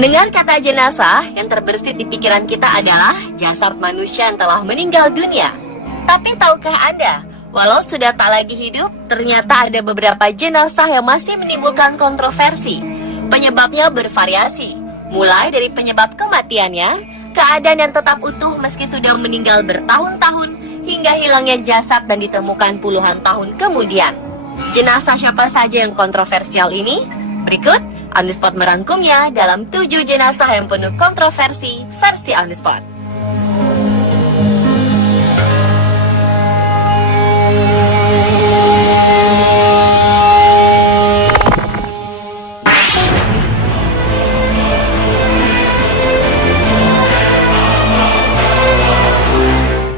Mendengar kata jenazah, yang terbersit di pikiran kita adalah jasad manusia yang telah meninggal dunia. Tapi tahukah Anda, walau sudah tak lagi hidup, ternyata ada beberapa jenazah yang masih menimbulkan kontroversi. Penyebabnya bervariasi, mulai dari penyebab kematiannya, keadaan yang tetap utuh meski sudah meninggal bertahun-tahun, hingga hilangnya jasad dan ditemukan puluhan tahun kemudian. Jenazah siapa saja yang kontroversial ini? Berikut On The Spot merangkumnya dalam 7 jenazah yang penuh kontroversi versi On The Spot.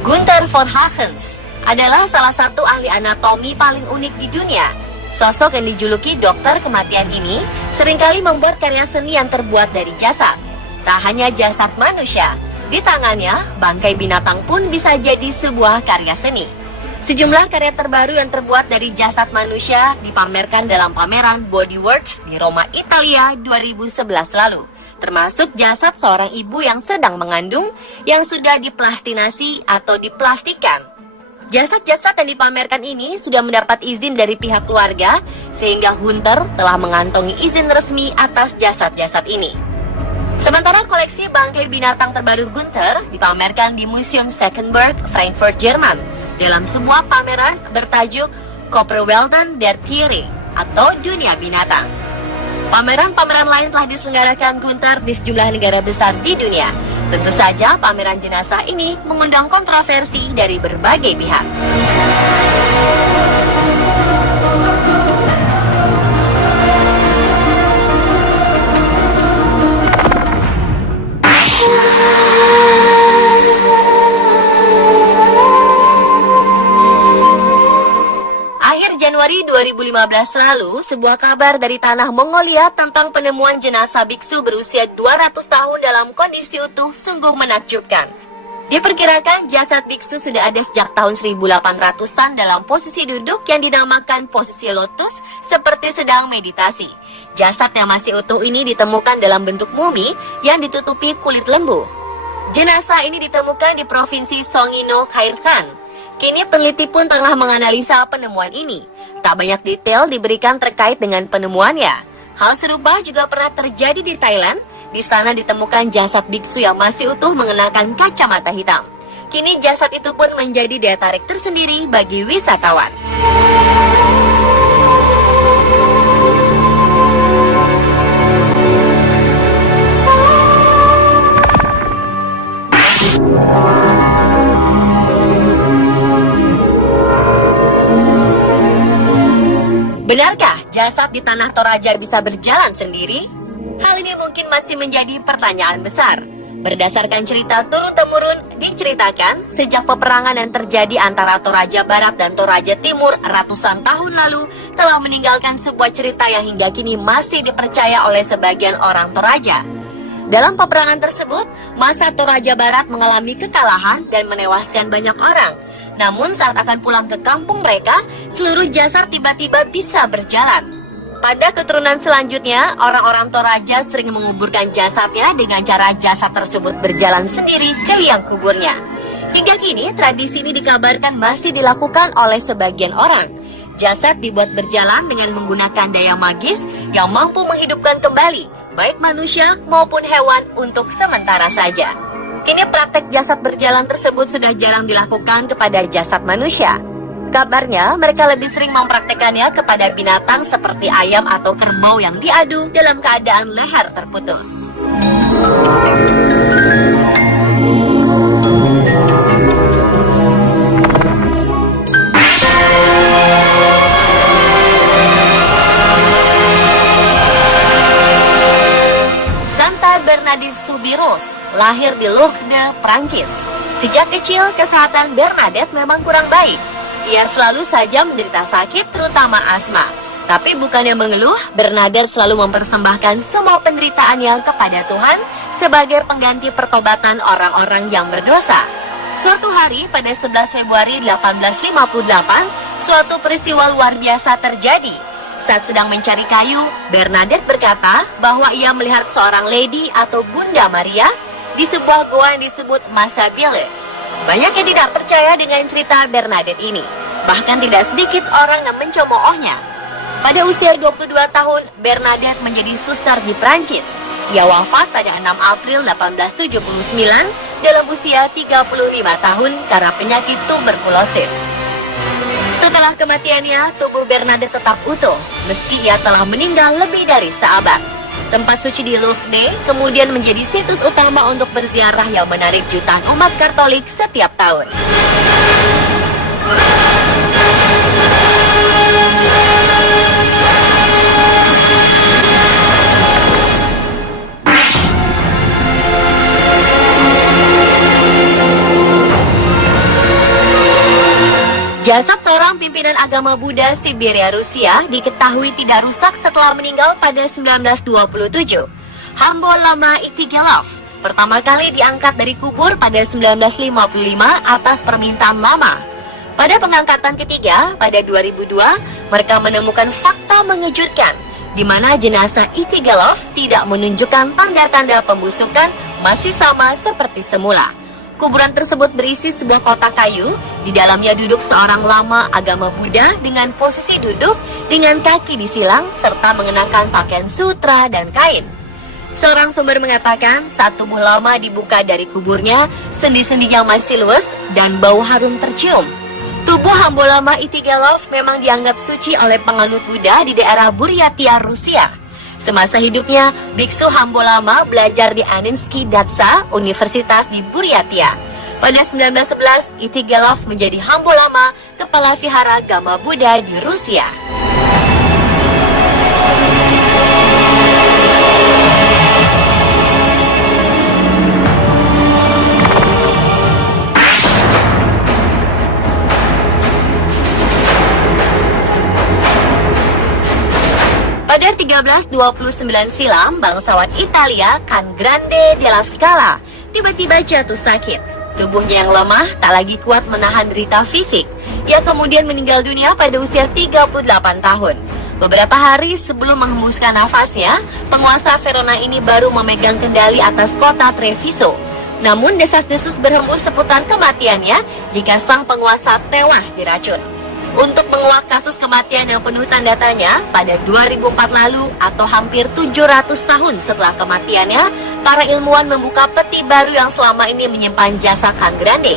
Gunther von Hagens adalah salah satu ahli anatomi paling unik di dunia. Sosok yang dijuluki dokter kematian ini seringkali membuat karya seni yang terbuat dari jasad. Tak hanya jasad manusia, di tangannya bangkai binatang pun bisa jadi sebuah karya seni. Sejumlah karya terbaru yang terbuat dari jasad manusia dipamerkan dalam pameran Body Worlds di Roma, Italia 2011 lalu. Termasuk jasad seorang ibu yang sedang mengandung yang sudah diplastinasi atau diplastikan. Jasad-jasad yang dipamerkan ini sudah mendapat izin dari pihak keluarga, sehingga Gunther telah mengantongi izin resmi atas jasad-jasad ini. Sementara koleksi bangkai binatang terbaru Gunther dipamerkan di Museum Senckenberg, Frankfurt, Jerman, dalam sebuah pameran bertajuk Körperwelten der Tiere atau Dunia Binatang. Pameran-pameran lain telah diselenggarakan Gunther di sejumlah negara besar di dunia. Tentu saja pameran jenazah ini mengundang kontroversi dari berbagai pihak. Januari 2015 lalu, sebuah kabar dari tanah Mongolia tentang penemuan jenazah biksu berusia 200 tahun dalam kondisi utuh sungguh menakjubkan. Diperkirakan jasad biksu sudah ada sejak tahun 1800-an dalam posisi duduk yang dinamakan posisi lotus seperti sedang meditasi. Jasad yang masih utuh ini ditemukan dalam bentuk mumi yang ditutupi kulit lembu. Jenazah ini ditemukan di provinsi Songino, Khairkhan. Kini peneliti pun tengah menganalisa penemuan ini. Tak banyak detail diberikan terkait dengan penemuannya. Hal serupa juga pernah terjadi di Thailand. Di sana ditemukan jasad biksu yang masih utuh mengenakan kacamata hitam. Kini jasad itu pun menjadi daya tarik tersendiri bagi wisatawan. Benarkah jasad di Tanah Toraja bisa berjalan sendiri? Hal ini mungkin masih menjadi pertanyaan besar. Berdasarkan cerita turun-temurun, diceritakan sejak peperangan yang terjadi antara Toraja Barat dan Toraja Timur ratusan tahun lalu telah meninggalkan sebuah cerita yang hingga kini masih dipercaya oleh sebagian orang Toraja. Dalam peperangan tersebut, masa Toraja Barat mengalami kekalahan dan menewaskan banyak orang. Namun saat akan pulang ke kampung mereka, seluruh jasad tiba-tiba bisa berjalan. Pada keturunan selanjutnya, orang-orang Toraja sering menguburkan jasadnya dengan cara jasad tersebut berjalan sendiri ke liang kuburnya. Hingga kini, tradisi ini dikabarkan masih dilakukan oleh sebagian orang. Jasad dibuat berjalan dengan menggunakan daya magis yang mampu menghidupkan kembali, baik manusia maupun hewan untuk sementara saja. Kini praktek jasad berjalan tersebut sudah jarang dilakukan kepada jasad manusia. Kabarnya mereka lebih sering mempraktekannya kepada binatang seperti ayam atau kerbau yang diadu dalam keadaan leher terputus. Santa Bernadette Soubirous lahir di Lourdes, Prancis. Sejak kecil, kesehatan Bernadette memang kurang baik. Ia selalu saja menderita sakit, terutama asma. Tapi bukannya mengeluh, Bernadette selalu mempersembahkan semua penderitaannya kepada Tuhan sebagai pengganti pertobatan orang-orang yang berdosa. Suatu hari pada 11 Februari 1858, suatu peristiwa luar biasa terjadi. Saat sedang mencari kayu, Bernadette berkata bahwa ia melihat seorang lady atau Bunda Maria di sebuah goa yang disebut Masabile. Banyak yang tidak percaya dengan cerita Bernadette ini. Bahkan tidak sedikit orang yang mencemoohnya. Pada usia 22 tahun, Bernadette menjadi suster di Prancis. Ia wafat pada 6 April 1879 dalam usia 35 tahun karena penyakit tuberkulosis. Setelah kematiannya, tubuh Bernadette tetap utuh, meski ia telah meninggal lebih dari seabad. Tempat suci di Louvre kemudian menjadi situs utama untuk berziarah yang menarik jutaan umat Katolik setiap tahun. Jasad seorang pimpinan agama Buddha Siberia Rusia diketahui tidak rusak setelah meninggal pada 1927. Hambo Lama Itigelov pertama kali diangkat dari kubur pada 1955 atas permintaan Lama. Pada pengangkatan ketiga pada 2002, mereka menemukan fakta mengejutkan di mana jenazah Itigelov tidak menunjukkan tanda-tanda pembusukan, masih sama seperti semula. Kuburan tersebut berisi sebuah kotak kayu, di dalamnya duduk seorang lama agama Buddha dengan posisi duduk dengan kaki disilang serta mengenakan pakaian sutra dan kain. Seorang sumber mengatakan saat tubuh lama dibuka dari kuburnya, sendi-sendinya masih luwes dan bau harum tercium. Tubuh Hambo Lama Itigelov memang dianggap suci oleh penganut Buddha di daerah Buryatia, Rusia. Semasa hidupnya, Biksu Hambo Lama belajar di Aninsky Datsa, Universitas di Buryatia. Pada 1911, Itigelov menjadi Hambo Lama, kepala vihara agama Buddha di Rusia. Pada 1329 silam, bangsawan Italia Can Grande della Scala tiba-tiba jatuh sakit. Tubuhnya yang lemah tak lagi kuat menahan derita fisik. Ia kemudian meninggal dunia pada usia 38 tahun. Beberapa hari sebelum menghembuskan nafasnya, penguasa Verona ini baru memegang kendali atas kota Treviso. Namun desas-desus berhembus seputar kematiannya jika sang penguasa tewas diracun. Untuk menguak kasus kematian yang penuh tanda tanya, pada 2004 lalu atau hampir 700 tahun setelah kematiannya, para ilmuwan membuka peti baru yang selama ini menyimpan jasa Can Grande.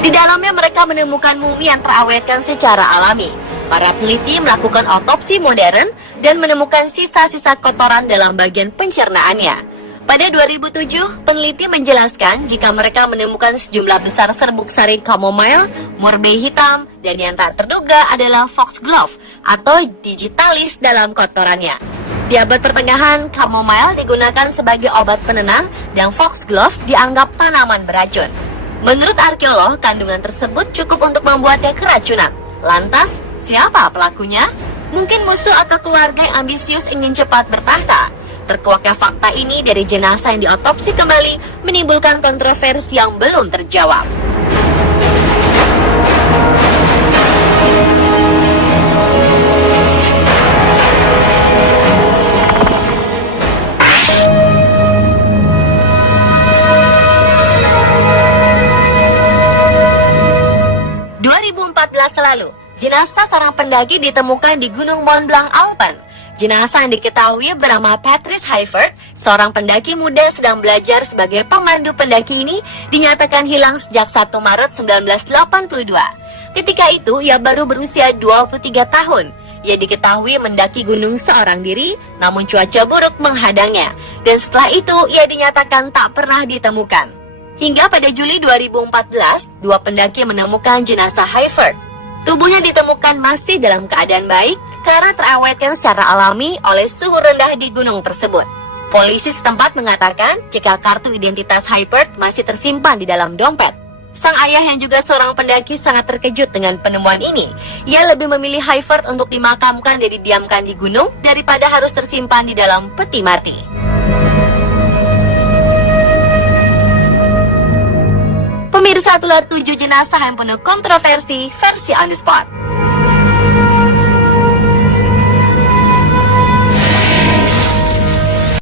Di dalamnya mereka menemukan mumi yang terawetkan secara alami. Para peneliti melakukan otopsi modern dan menemukan sisa-sisa kotoran dalam bagian pencernaannya. Pada 2007, peneliti menjelaskan jika mereka menemukan sejumlah besar serbuk sari chamomile, murbei hitam, dan yang tak terduga adalah foxglove atau digitalis dalam kotorannya. Di abad pertengahan, chamomile digunakan sebagai obat penenang dan foxglove dianggap tanaman beracun. Menurut arkeolog, kandungan tersebut cukup untuk membuatnya keracunan. Lantas, siapa pelakunya? Mungkin musuh atau keluarga yang ambisius ingin cepat bertahta. Terkuaknya fakta ini dari jenazah yang diotopsi kembali menimbulkan kontroversi yang belum terjawab. Lalu, jenazah seorang pendaki ditemukan di Gunung Mont Blanc, Alpen. Jenazah yang diketahui bernama Patrice Haifert, seorang pendaki muda yang sedang belajar sebagai pemandu pendaki ini, dinyatakan hilang sejak 1 Maret 1982. Ketika itu, ia baru berusia 23 tahun. Ia diketahui mendaki gunung seorang diri, namun cuaca buruk menghadangnya. Dan setelah itu, ia dinyatakan tak pernah ditemukan. Hingga pada Juli 2014, 2 pendaki menemukan jenazah Haifert. Tubuhnya ditemukan masih dalam keadaan baik karena terawetkan secara alami oleh suhu rendah di gunung tersebut. Polisi setempat mengatakan jika kartu identitas Haifert masih tersimpan di dalam dompet. Sang ayah yang juga seorang pendaki sangat terkejut dengan penemuan ini. Ia lebih memilih Haifert untuk dimakamkan dan didiamkan di gunung daripada harus tersimpan di dalam peti mati. Pemirsa, itulah 7 jenazah yang penuh kontroversi versi On The Spot.